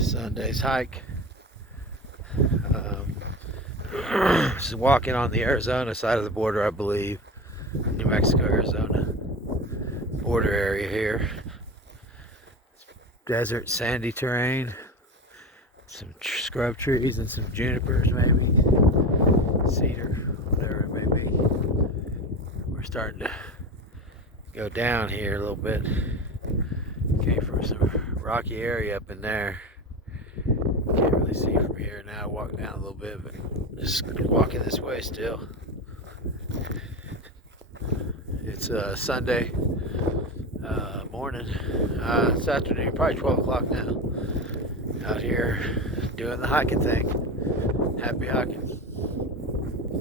Sunday's hike. Um, just walking on the Arizona side of the border, I believe. New Mexico, Arizona border area here. Desert, sandy terrain. Some scrub trees and some junipers, maybe. Cedar, whatever it may be. We're starting to go down here a little bit. Came from some rocky area up in there. Can't really see from here now. I walk down a little bit, but just walking this way still. It's Sunday morning. It's afternoon, probably 12 o'clock now. Out here doing the hiking thing. Happy hiking.